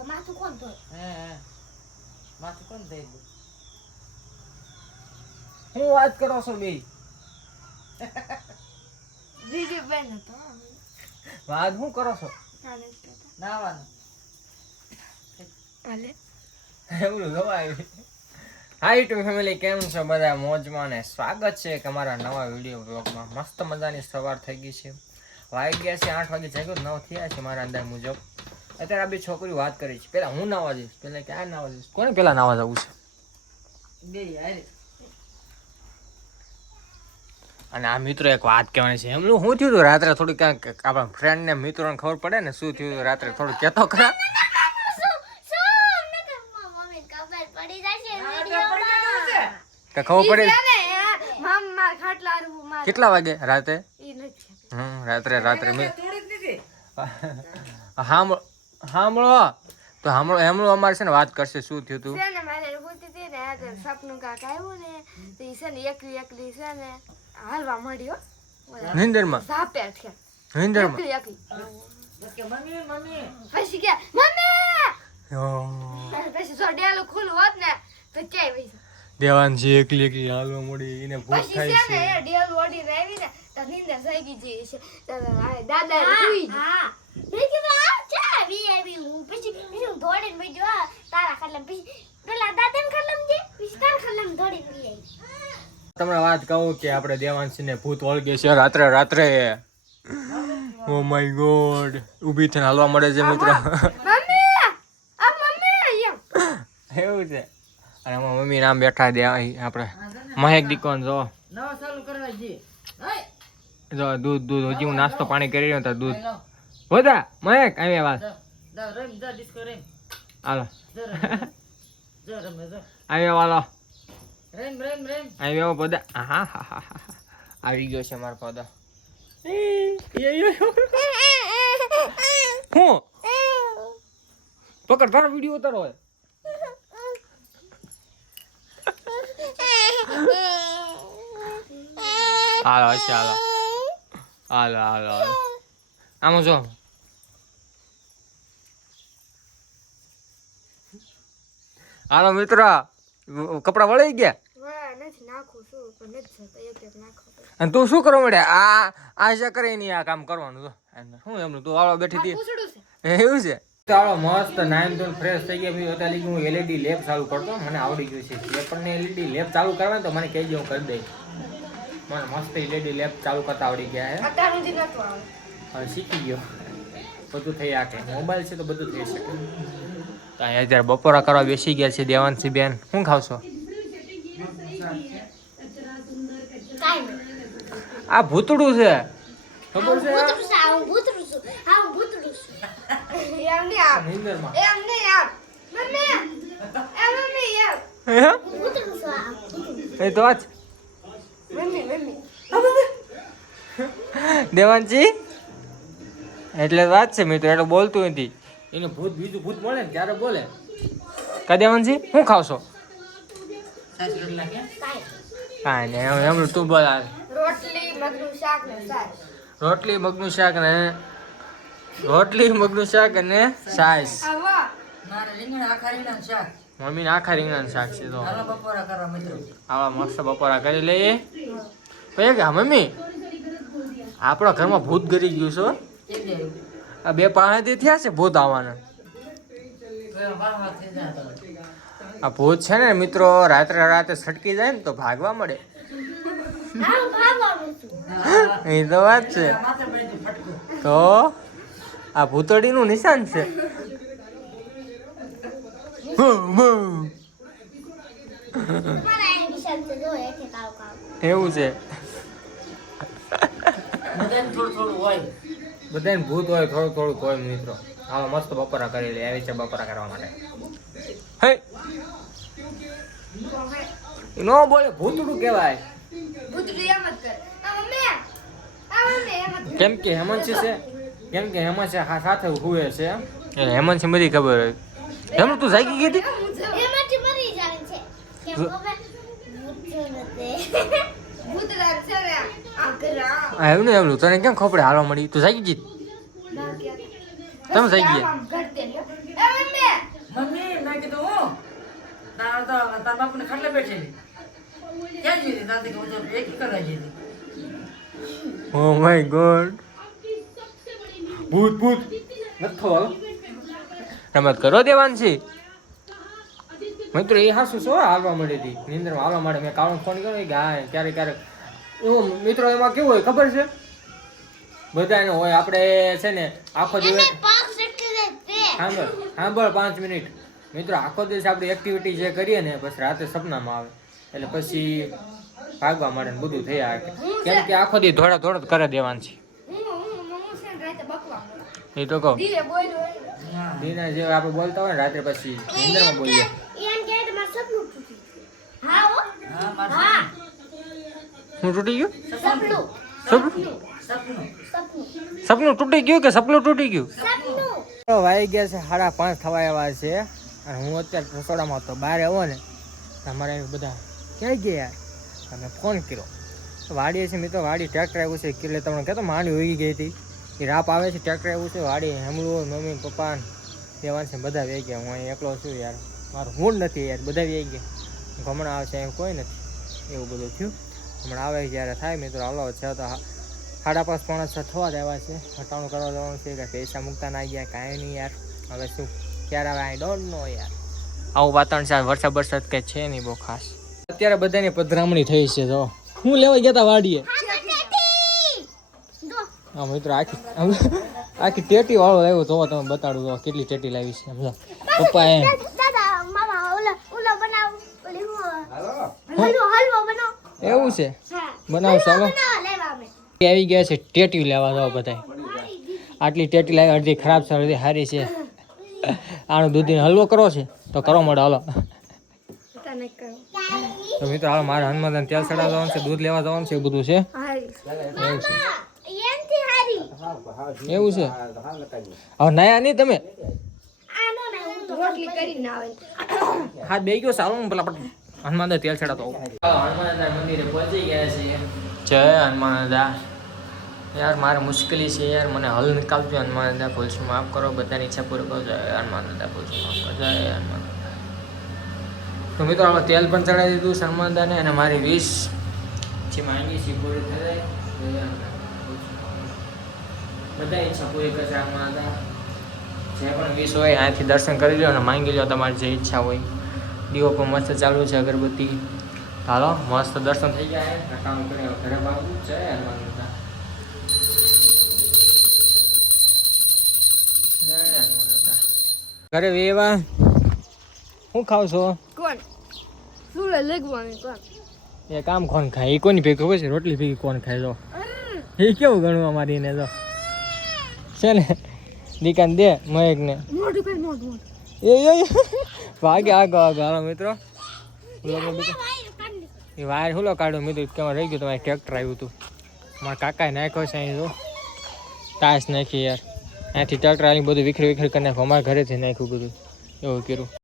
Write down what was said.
તો માથું કોણ ધોય? હે માથું કોણ ધોઈ દે? હું વાત કરો છો બે? બીજી બેન તો વાત શું કરો છો? ચાલે છે નાવાનું હાલે એવું ગવાય. હાઈ ટુ ફેમિલી, કેમ છો બધા? મોજમાં ને સ્વાગત છે કે અમારા નવા વિડીયો બ્લોગમાં. મસ્ત મજાની સવાર થઈ ગઈ છે, વાગી ગયા છે 8 વાગે, જાગ્યો 9 થયા છે મારા અંદાજ મુજબ. અત્યારે આ બે છોકરીઓ વાત કરી છે, પેલા હું નાવા જઈશ, પેલા ક્યાં નાવા જઈશ, કોને પેલા નાવા જવું છે? બે યાર. અને આ મિત્રો એક વાત કહેવાની છે, એમનું શું થયું હતું રાત્રે? થોડું ક્યાંક આપણા ફ્રેન્ડ ને મિત્રોને ખબર પડે ને શું થયું હતું રાત્રે, થોડું કહેતો ખરા. તો ખબર પડી કેટલા વાગે રાતે? રાત્રે સાંભળો તો સાંભળો અમારે છે ને વાત કરશે શું થયું હતું. સપનું કાક આવ્યું ને તો ઈ છે ને એકલી એકલી છે ને હાલવા મળ્યો નિંદરમાં પછી કે મમ્મી પછી જો ડેલું ખુલ્લું હોત ને તો ચાય વઈ દેવાનજી એકલી એકલી હાલવા મળી, એને ભૂખ પછી થાય છે ને છે. એ ડેલું ઓડીને આવી ને તો નીંદર જાગી જઈ છે. દાદા સુઈ ગયા. મેં કીધું આ ચા આવી હું પછી હું દોડીને બેજો તારા ખાટલામાં પછી પેલા દાદાને ખાટલામાં જે પછી તારા ખાટલામાં દોડીને લઈ આવી. તમને વાત કહું કે આપણે દેવાંશી ને ભૂત વળગે છે રાત્રે. ઓ માય ગોડ, ઊભી થઈને હાલવા મળે છે મિત્રો. મમ્મી આ મમ્મી એમ એવું છે. અને અમારા મમ્મી નામ બેઠા દે આપણે મહેક દીકોન જો નવા ચાલુ કરવા જી. જો દૂધ હજી હું નાસ્તો પાણી કરી રહ્યો તો દૂધ હોતા મહેક આવી વાત રમ જા ડિસ્કો રમ. હાલો જો રમે જો. આવી વાલો રમ આવી આવો પદા. હા આવી ગયો છે મારો પદા. હું પકડ, તારો વિડીયો ઉતારો હોય. હાલો હશે હાલો આમાં જો હાલો મિત્ર, કપડા વળી ગયા નથી નાખું છું પણ નથી જતો એક નાખો. અને તું શું કરવા મળ્યા? આ જે કરે નહીં આ કામ કરવાનું તો શું એમનું તું વાળો બેઠી હતી એવું છે. ચાલો મસ્ત નાઈન ધોઈને ફ્રેશ થઈ ગયા. ભાઈ અત્યારે હું LED લેબ ચાલુ કરતો, મને આવડી ગયું છે. જે પણ LED લેબ ચાલુ કરવાનું તો મને કહેજો, હું કરી દઈશ. મને મસ્ત LED લેબ ચાલુ કરતા આવડી ગયા હે. અત્યારે સુધી નતો આવે. હવે શીખી ગયો, બધું થઈ શકે. મોબાઈલ છે તો બધું થઈ શકે. તો અહીંયા અત્યારે બપોરા કરવા બેસી ગયા છે દેવાંશી બેન. શું ખાવશો? આ ભૂતડું છે ખબર છે? નિંદરમાં એ તો આજ દેવાંશી એટલે વાત છે મિત્રો, એટલે બોલતું નથી. એને ભૂત બીજું ભૂત મળે ને ત્યારે બોલે. કા દેવાંશી શું ખાવશો? કાંઈ નહીં, એમ તું બોલ. રોટલી મગનું શાક ને છાશ. રોટલી મગનું શાક અને છાશ. મારે રીંગણ આખા રીંગણ શાક. મમ્મી ને આખા રીંગણાનું શાક છે. તો હાલો બપોરા કરવા મિત્રો. આવા મસ્ત બપોરા કરી લઈએ. પછી કે મમ્મી આપણા ઘરમાં ભૂત ગરી ગયું છે. કેવી આવ્યું? આ 2 પાણાથી થયા છે ભૂત આવવાના. બારવા થઈ જાય તો. આ ભૂત છે ને મિત્રો રાતે છટકી જાય ને તો ભાગવા મળે. એ તો વાત છે. માથે પડી ફટકું. તો આ ભૂતડીનું નિશાન છે. એવું છે. બધાને થોડું હોય. બધાને ભૂત હોય, થોડું હોય મિત્રો. આવા મસ્ત બપોરા કરી લે. આવી છે બપોરા કરવા માટે. હે નો બોલે, ભૂતડું કહેવાય. કેમ કે હેમંત સાથે હુએ છે. એટલે હેમંત બધી ખબર હોય. હેમંત તું જાગી ગઈ હતી? એવું ને એમલું તને કેમ ખબર હાલવા મળી? તું જાગી ગઈ? તમે જાગી ગયા? બાપુને ખાટલે બેઠેલી ક્યાં જઈ દાદી કે બધું એક કરવા જઈ ઓ માય ગોડ ભૂત ભૂત નથો હાલો રમત કરો દેવાંશી મિત્રો એ હાસુ શું હાલવા મળી હતી નિંદ્રમાં હાલવા મળે મેં કાળો ફોન કર્યો કે હા ક્યારેક ક્યારેક એવું મિત્રો એમાં કેવું હોય ખબર છે બધાને હોય આપણે છે ને આખો દિવસ સાંભળ 5 મિનિટ મિત્રો આખો દિવસ આપણે એક્ટિવિટી જે કરીએ ને પછી રાતે સપનામાં આવે એટલે પછી ભાગવા મળે ને બધું થઈ આવે કેમ કે આખો દી ધોળા ધોળ કરે દેવાનું છે એ તો કહું દીના જે આપણે બોલતા હોય ને રાત્રે પછી નિંદરમાં બોલીએ હું તૂટી ગયું સપનું તૂટી ગયું કે સપનું તૂટી ગયું વાઈ ગયા છે 5:30 થવા એવા છે અને હું અત્યારે રસોડામાં હતો બહાર આવ્યો ને તમારે બધા ક્યાં ગયા તમે ફોન કર્યો વાડીએ છે મિત્રો વાડી ટ્રેક્ટર આવ્યું છે એટલે તમને કહેતો માંડી હોઈ ગઈ હતી એ રાપ આવે છે ટ્રેક્ટર આવ્યું છે વાડી હમલું મમ્મી પપ્પા દેવાન છે બધા વહી ગયા હું અહીં એકલો છું યાર મારું મૂડ નથી યાર બધા વહી ગયા હમણાં આવશે એમ કોઈ નથી એવું બધું થયું હમણાં આવે જ્યારે થાય મિત્રો હાલો છે તો 5:30 પોણા 6 થવા જ આવ્યા છે હટાણું કરવા જવાનું છે કે પૈસા મૂકતા ના ગયા કાંઈ નહીં યાર હવે શું ક્યારે આવે આઈ ડોન્ટ નો યાર આવું વાતાવરણ છે વરસાદ કંઈ છે નહીં બહુ ખાસ અત્યારે બધાની પધરામણી થઈ છે જો હું લેવા ગયા હતા વાડીએ હા મિત્રો આખી ટેટી વાળો લાવ્યો તો તમે બતાડું તો કેટલી ટેટી લાવી છે સમજો પપ્પા એ એવું છે બનાવો ચાલો આવી ગયા છે ટેટી લેવા દો બધા આટલી ટેટી લાવી અડધી ખરાબ છે અડધી સારી છે આનું દૂધીનો હલવો કરો છે તો કરો મળે હાલો તો મિત્રો હાલો મારે હનુમાન તેલ ચડાવવા જવાનું છે દૂધ લેવા જવાનું છે એ બધું છે એવું છે હવે નયા નહીં તમે હાથ બે ગયો સારું પેલા હનુમાન તેલ ચડાવતો હનુમાન મંદિરે પહોંચી ગયા છે જય હનુમાન દાદા યાર મારે મુશ્કેલી છે યાર મને હલ નીકાળજો હનુમાન દાદા ભૂલશું માફ કરો બધાની ઈચ્છા પૂરી કરો જય હનુમાન દાદા ભૂલશું માફ કરો જય હનુમાન તો મિત્રો આપણે તેલ પણ ચડાવી દીધું હનુમાન દાદાને અને મારી 20 જે માંગી છે પૂરી થઈ જાય બધા ઈચ્છા પૂરી કરશે હનુમાન દાદા જે પણ 20 હોય અહીંયાથી દર્શન કરી લો અને માંગી લો તમારી જે ઈચ્છા હોય દીવો પણ મસ્ત ચાલુ છે અગરબત્તી હાલો મસ્ત દર્શન થઈ ગયા કામ કરી ઘરે બાબુ છે હનુમાન દાદા ઘરે વેવા હું ખાવ છો કોણ સુલે લગવાની કોણ એ કામ કોણ ખાય એ કોની ભેગી ખબર છે રોટલી ભેગી કોણ ખાય જો એ કેવું ગણું અમારી એને જો છે ને દીકાન દે મયક ને મોઢું કઈ મોઢું એ ભાગે આગળ હાલો મિત્રો એ વાયર હુલો કાઢ્યો મિત્રો કેમાં રહી ગયું તમારે ટ્રેક્ટર આવ્યું હતું મારા કાકાએ નાખ્યો છે અહીં જો ટાસ નાખી યાર અહીંયાથી ટ્રેક્ટર આવીને બધું વિખરી કરી નાખ્યું અમારા ઘરેથી નાખ્યું બધું એવું કર્યું